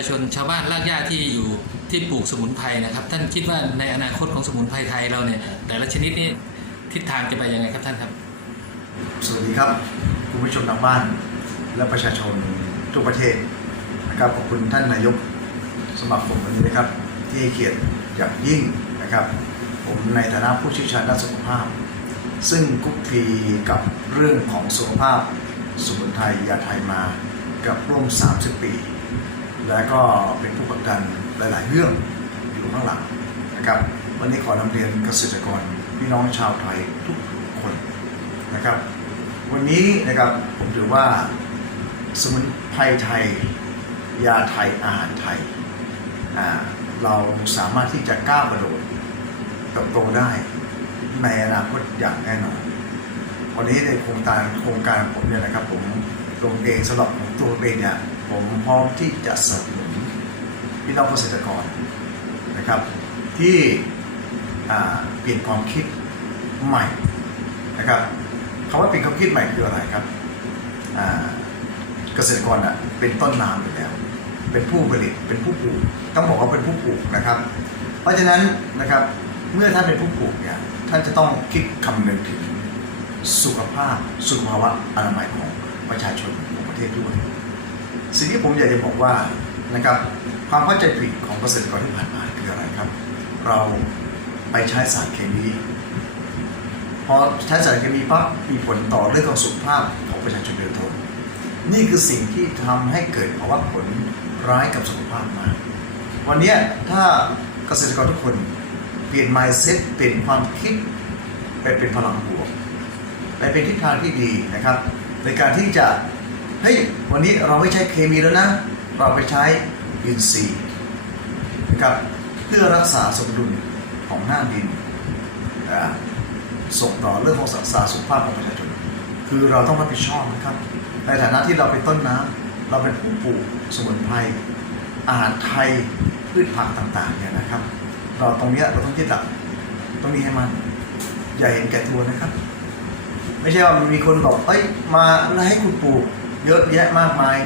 าชนชาวบ้านรากหญ้าที่อยู่ที่ปลูกสมุนไพรนะครับ ท่านคิดว่าในอนาคตของสมุนไพรไทยเราเนี่ย แต่ละชนิดนี้ทิศทางจะไปยังไงครับท่านครับ สวัสดีครับคุณผู้ชมทางบ้านและประชาชนทุกประเทศนะครับขอบคุณท่านนายกสมาครผมวันนี้นะครับ ที่เกียรติอย่างยิ่งนะครับ ผมในฐานะผู้เชี่ยวชาญด้านสุขภาพ ซึ่งคุกคีกับเรื่องของสุขภาพสมุนไพรยาไทยมากับร่วม 30 ปี และก็เป็นผู้ประกันหลาย ๆ เรื่องอยู่ข้างหลังนะครับ วันนี้ขอนำเรียนเกษตรกรพี่น้องชาวไทยทุกคนนะครับ วันนี้นะครับผมถือว่าสมุนไพรไทย ยาไทยอาหารไทย เราสามารถที่จะก้าวกระโดดเติบโตได้ในอนาคตอย่างแน่นอน วันนี้ในโครงการโครงการของผมเนี่ยนะครับผมลงเองสำหรับตัวเองเนี่ย ผมพร้อมที่จะสนับสนุนพี่น้องเกษตรกรนะครับ ที่เปลี่ยนความคิดใหม่นะครับคำว่าเปลี่ยนความคิดใหม่คืออะไรครับเกษตรกรอะเป็นต้นน้ำอยู่แล้ว เป็นผู้ผลิตเป็นผู้ปลูกต้องบอกว่าเป็นผู้ปลูกนะครับ เพราะฉะนั้นนะครับเมื่อท่านเป็นผู้ปลูกเนี่ยท่านจะต้องคิดคำนึงถึงสุขภาพสุขภาวะอนามัยของประชาชนของประเทศด้วย สิ่งที่ผมอยากจะบอกว่านะครับความเข้าใจผิดของเกษตรกรที่ผ่านมาคืออะไรครับ เราไปใช้สารเคมีพอใช้สารเคมีปั๊บมีผลต่อเรื่องของสุขภาพของประชาชนโดยตรงนี่คือสิ่งที่ทำให้เกิดภาวะผลร้ายกับสุขภาพมา วันนี้ถ้าเกษตรกรทุกคนเปลี่ยน mindset เปลี่ยนความคิดไปเป็นพลังบวกไปเป็นทิศทางที่ดีนะครับ ในการที่จะ เฮ้ยวันนี้เราไม่ใช้เคมีแล้วนะ เราไปใช้อินทรีย์นะครับเพื่อรักษาสมดุลของหน้าดินอ่าส่งต่อเรื่องของรักษาสุขภาพของประชาชนคือเราต้องรับผิดชอบนะครับ ในฐานะที่เราเป็นต้นน้ำเราเป็นผู้ปลูกสมุนไพรอาหารไทยพืชผักต่างๆเนี่ยนะครับ เราตรงนี้เราต้องยึดหลักตรงนี้ให้มันอย่าเห็นแก่ตัวนะครับ ไม่ใช่ว่ามีคนบอกเฮ้ยมาแล้วให้คุณปลูก เยอะแยะมากมาย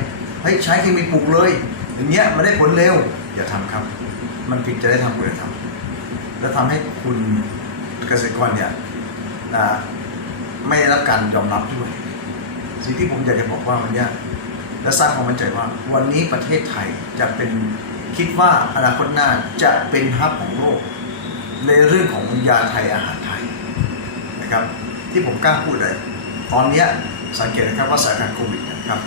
เฮ้ยใช้เคมีปลูกเลย อย่างเงี้ยมันได้ผลเร็ว อย่าทำครับ มันผิดจะได้ทำควรจะทำแล้วทำให้คุณเกษตรกรเนี่ยนะไม่ได้รับการยอมรับด้วย สิ่งที่ผมอยากจะบอกว่าวันเนี้ยและสร้างความมั่นใจว่า วันนี้ประเทศไทยจะเป็นคิดว่าอนาคตหน้าจะเป็นฮับของโลก ในเรื่องของยาไทยอาหารไทยนะครับ ที่ผมกล้าพูดเลย ตอนนี้สังเกตนะครับว่าสถานการณ์โควิดนะครับ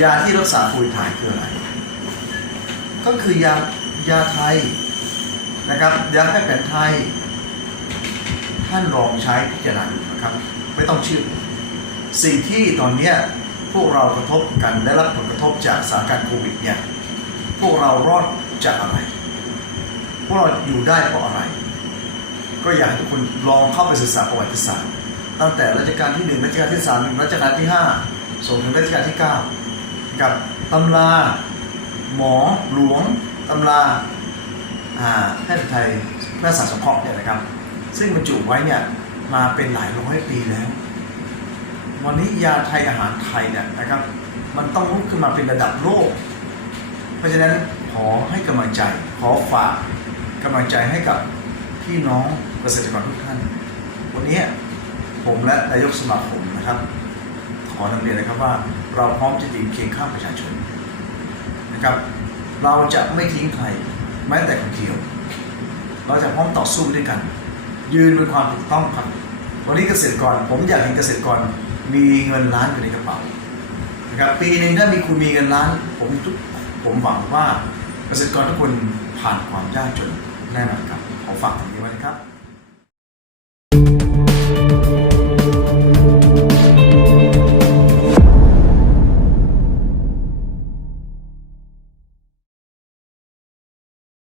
ยาที่รักษาโควิดไทยคืออะไร ก็คือยายาไทยนะครับยาแพทย์แผนไทย ท่านลองใช้พิจารณาดูนะครับ ไม่ต้องเชื่อสิ่งที่ตอนนี้พวกเรากระทบกันได้รับผลกระทบจากสถานการณ์โควิดเนี่ยพวกเรารอดจากอะไร พวกเราอยู่ได้เพราะอะไร ก็อยากให้ทุกคนลองเข้าไปศึกษาประวัติศาสตร์ ตั้งแต่รัชกาลที่หนึ่งรัชกาลที่สามรัชกาลที่ห้าส่งถึงรัชกาลที่เก้ากับตำราหมอหลวงตำราอาแพทย์ไทยแพทยศาสตร์สงเคราะห์เนี่ยนะครับ ซึ่งบรรจุไว้เนี่ยมาเป็นหลายร้อยปีแล้ว วันนี้ยาไทยอาหารไทยเนี่ยนะครับ มันต้องลุกขึ้นมาเป็นระดับโลก เพราะฉะนั้นขอให้กำลังใจ ขอฝากกำลังใจให้กับพี่น้องเกษตรกรทุกท่าน วันนี้ ผมและนายกสมาคมนะครับ ขอนำเรียนนะครับว่าเราพร้อมจะยืนเคียงข้างประชาชนนะครับ เราจะไม่ทิ้งใครแม้แต่คนเดียว เราจะพร้อมต่อสู้ด้วยกัน ยืนเป็นความถูกต้องครับวันนี้เกษตรกรผมอยากเห็นเกษตรกรมีเงินล้านอยู่ในกระเป๋านะครับปีหนึ่งถ้ามีคุณมีเงินล้าน ผมทุกผมหวังว่าเกษตรกรทุกคนผ่านความยากจนแน่นอนครับขอฝากตรงนี้ไว้นะครับ